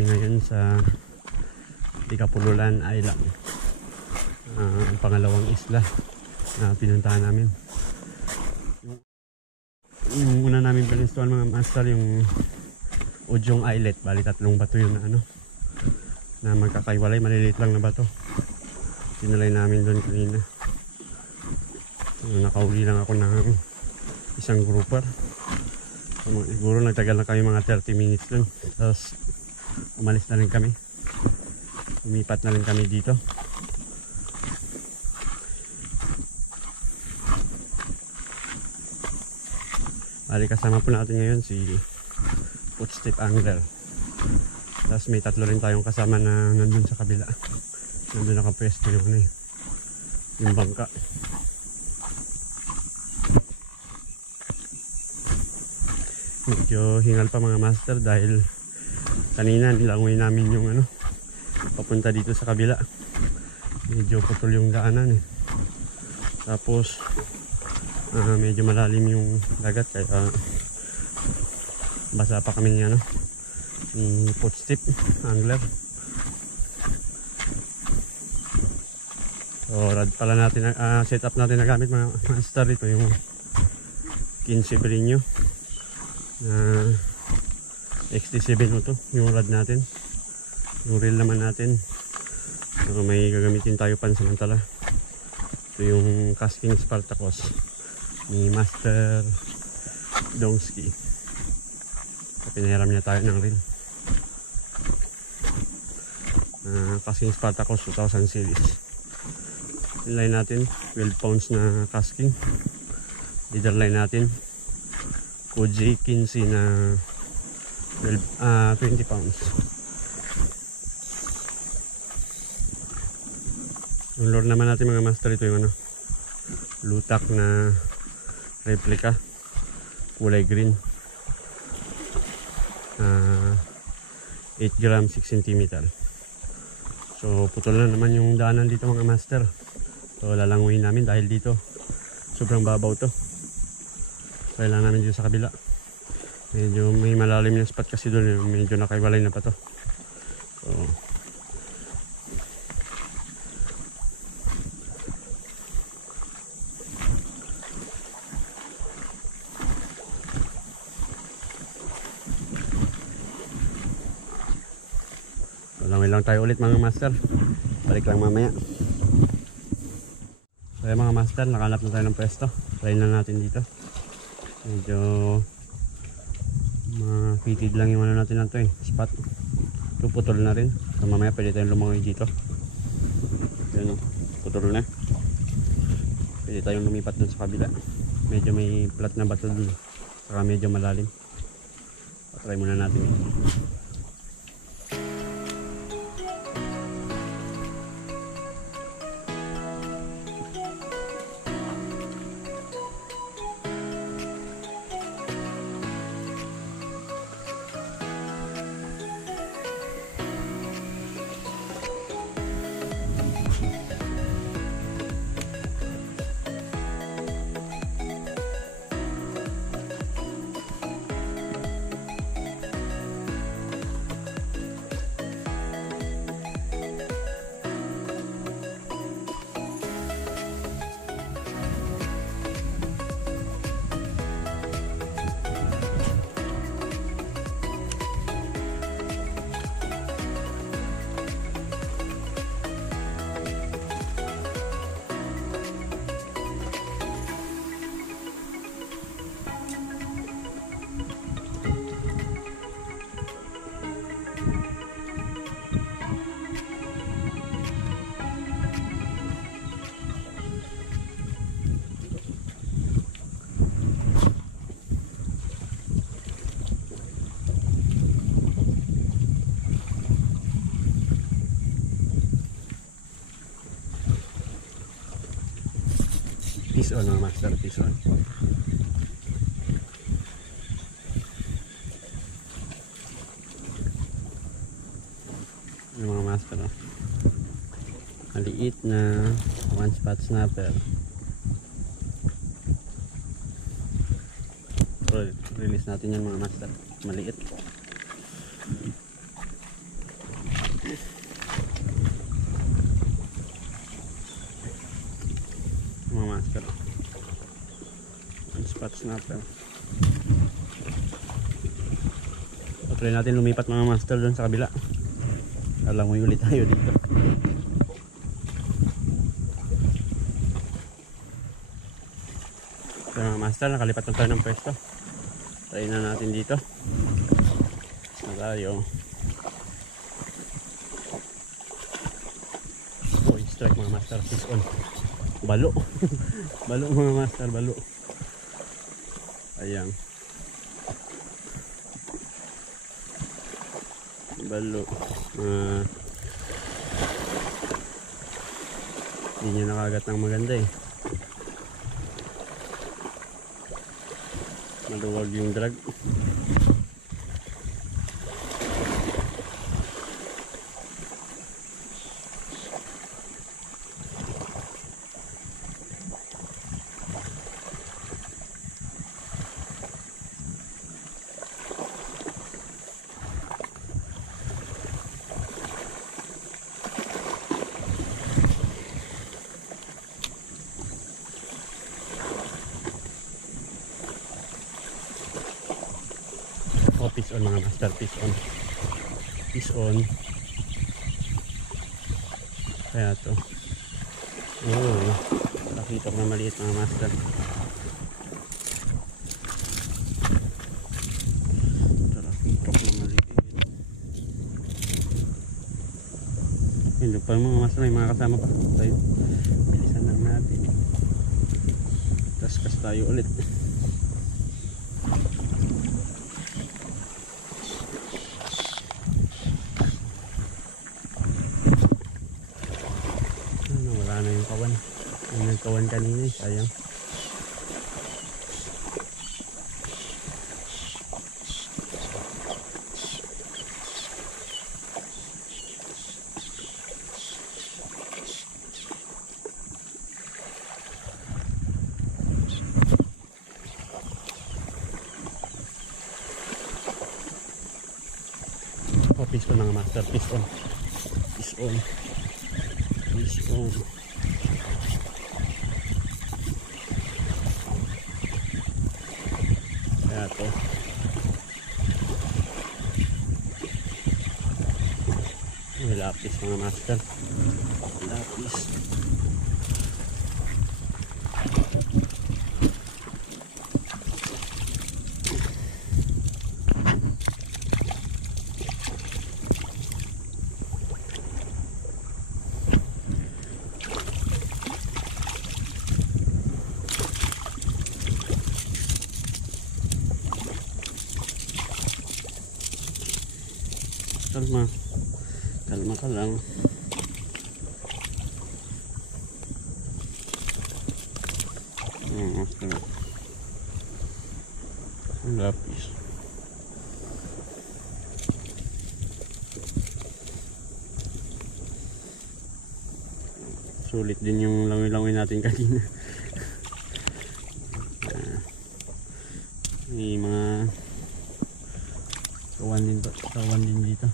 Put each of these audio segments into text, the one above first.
kami ngayon sa Tikapululan Island, ang pangalawang isla na pinuntahan namin. Yung una namin pininstuan mga master, yung Ujong Islet. Bali tatlong bato yun na na magkakaiwalay, maliliit lang na bato. Sinalay namin doon kanina. Nakauli lang ako ng isang grouper. Siguro nagtagal na kami mga 30 minutes doon. Tapos umalis na rin kami. Lumipat na rin kami dito. Bali kasama po natin ngayon si Footstep Angler. Tapos may tatlo rin tayong kasama na nandun sa kabila. Nandun nakapwesto yung bangka. Medyo hingal pa mga master dahil kanina nilangoy namin yung papunta dito sa kabila. Medyo putol yung daanan eh. Tapos medyo malalim yung dagat kaya basa pa kami ni Footstep Angler. So rad pala natin, setup natin na gamit mga master. Ito yung 15 Brino na XT7 ito, yung rad natin. Yung reel naman natin, so may gagamitin tayo pansamantala. Ito yung casting Spartacus ni Master Dongski. Pinahiram niya tayo ng reel. Casting Spartacus 2000 series. Line natin 12 pounds na casting. Leader line natin Koji 15 na 20 pounds. Yung lure naman natin mga master, ito yung lutak na replica, kulay green, 8 gram 6 cm. So putol na naman yung daanan dito mga master. So lalanguin namin dahil dito sobrang babaw to. Kailangan namin dito sa kabila. Medyo may malalim yung spot kasi doon, medyo nakaiwalay na pa to. So langoy lang tayo ulit mga master. Balik lang mamaya. So yung mga master, nakalap na tayo ng pwesto. Try na natin dito. Medyo makitid lang yung natin na to spot. Ito putol na rin. So mamaya pwede tayong lumangoy dito. Yan putol na. Pwede tayong lumipat dun sa kabila. Medyo may flat na bato dun. Saka medyo malalim. Try muna natin ito. Fish on mga master, fish on. Yung mga master, maliit na one spot snapper. So, release natin yan mga master, maliit. master. One spot snapper. So, try natin lumipat mga master doon sa kabila. Alangoy ulit tayo dito. So mga master, nakalipat na tayo ng pwesto. Try na natin dito. Na tayo. Oh, strike mga master. Fish on. Balo. Balo mga master, balo. Ayan. Balo. Hindi niya nakagat ng maganda eh. Maluwag yung drag. Fish on mga master, fish on. Fish on. Kaya to. Oh, nakitok na maliit mga master. Nakitok na maliit. Hindi pa mga master, may mga kasama pa tayo. Bilisan lang natin. Taskas tayo ulit. Kawan, yung nagkawan kanina, sayang. Oh, fish on mga master, fish on. Fish on. Fish on. Kaya to. May lapis mga master. Lapis. Kalma. Kalma ka lang. Okay. Ang lapis. Sulit din yung langoy-langoy natin kanina. May mga kawan din dito.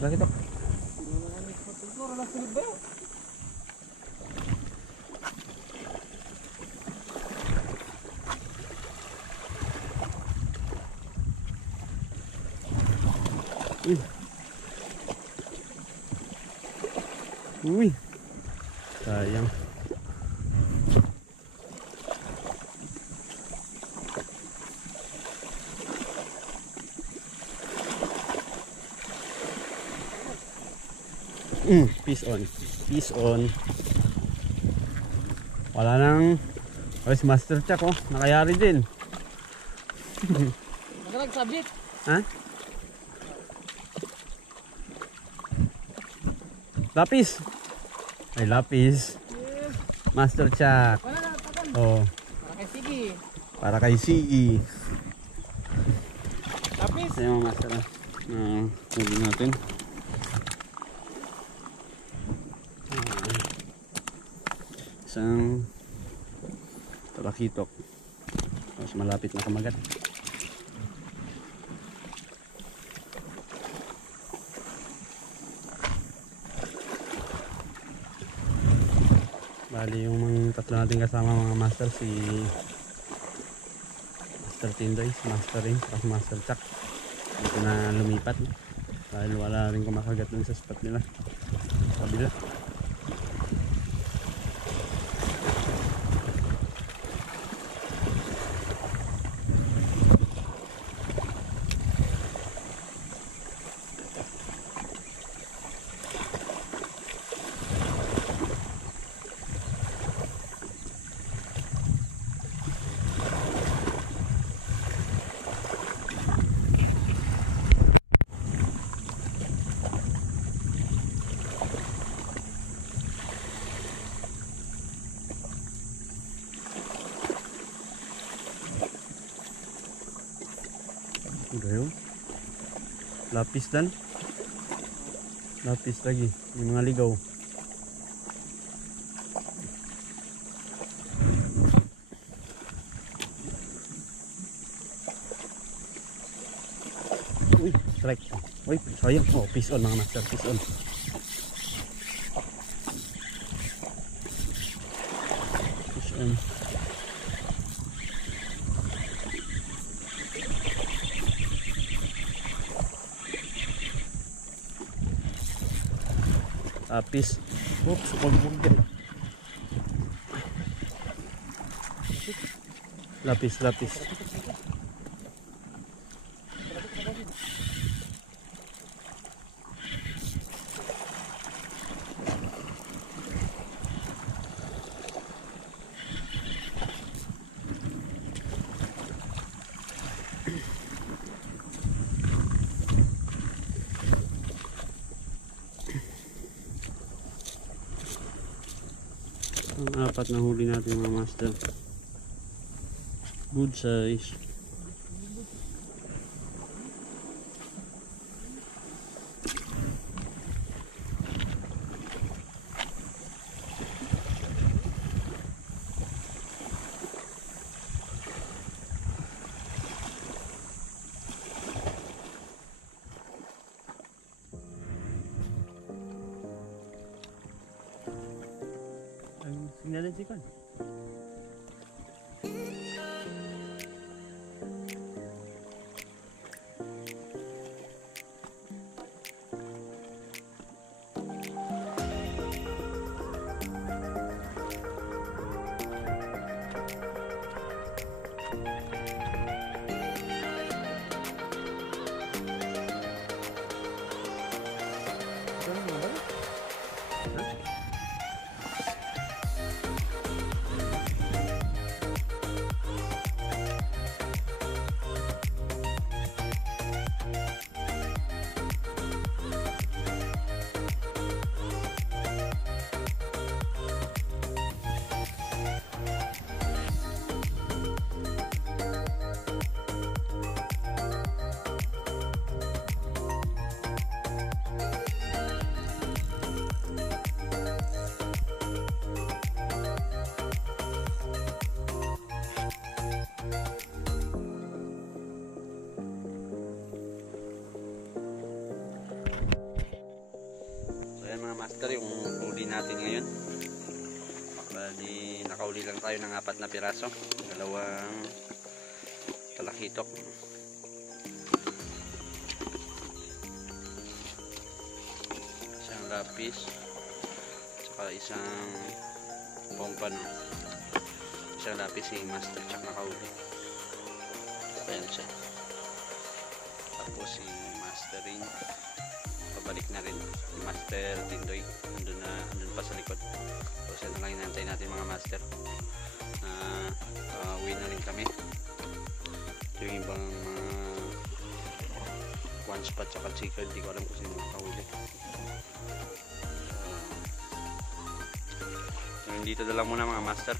Lagi tak? Uy, sayang. Fish on. Fish on. Wala nang... Oh, si Master Chuck oh, nakayari din. Nagsabit. Ha? Lapis. Ay, lapis. Master Chuck. Wala na, takan. Oh, Para kay Sige. para kay Sigi. Lapis. Ito yung master na huli natin. Isang talakitok. Tapos malapit na kamagat. Bali yung mga tatlo natin kasama mga master, si Master Tindoy, si Master Rin, at Master Chuck. Dito na lumipat dahil wala rin kumakagat dun sa spot nila sa kabila. Gayo. Lapis dan. Lapis lagi. Yung mga ligaw. Uy, strike. Uy, sayang. Oh, fish on mga master. Fish on. Fish on. Lapis. Oops, huwag din. Lapis, lapis. Ang apat na huli natin mga master. Good size. Signalan si Kon. Master, yung huli natin ngayon. Bali, nakauli lang tayo ng 4 na piraso. Dalawang talakitok. Isang lapis. Tsaka isang pompano. Isang lapis si Master Chuck nakauli. Ayan siya. Tapos si Master Rin. Pabalik na rin. Master Tindoy andun pa sa likod. So yan na lang inantay natin. natin mga master. Uwi na rin kami. Ito yung ibang one spot tsaka chicard, di ko alam kung sino makahuli. Dito na lang muna mga master.